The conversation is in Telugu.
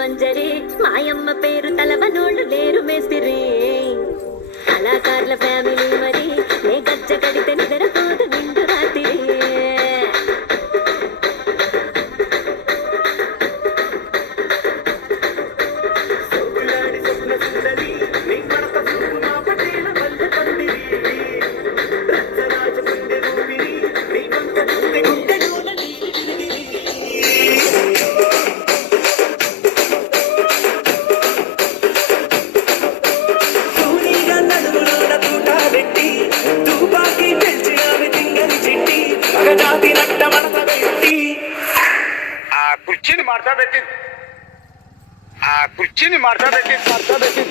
మంజరి మాయమ్మ పేరు తలవనోళ్ళు లేరు మేస్తిరి కళాకారుల ఫ్యామిలీ మరి నే గజ్జ కడితే నిద్రపోదు నిండు రాత్రి కుర్చీని మార్చబెట్టి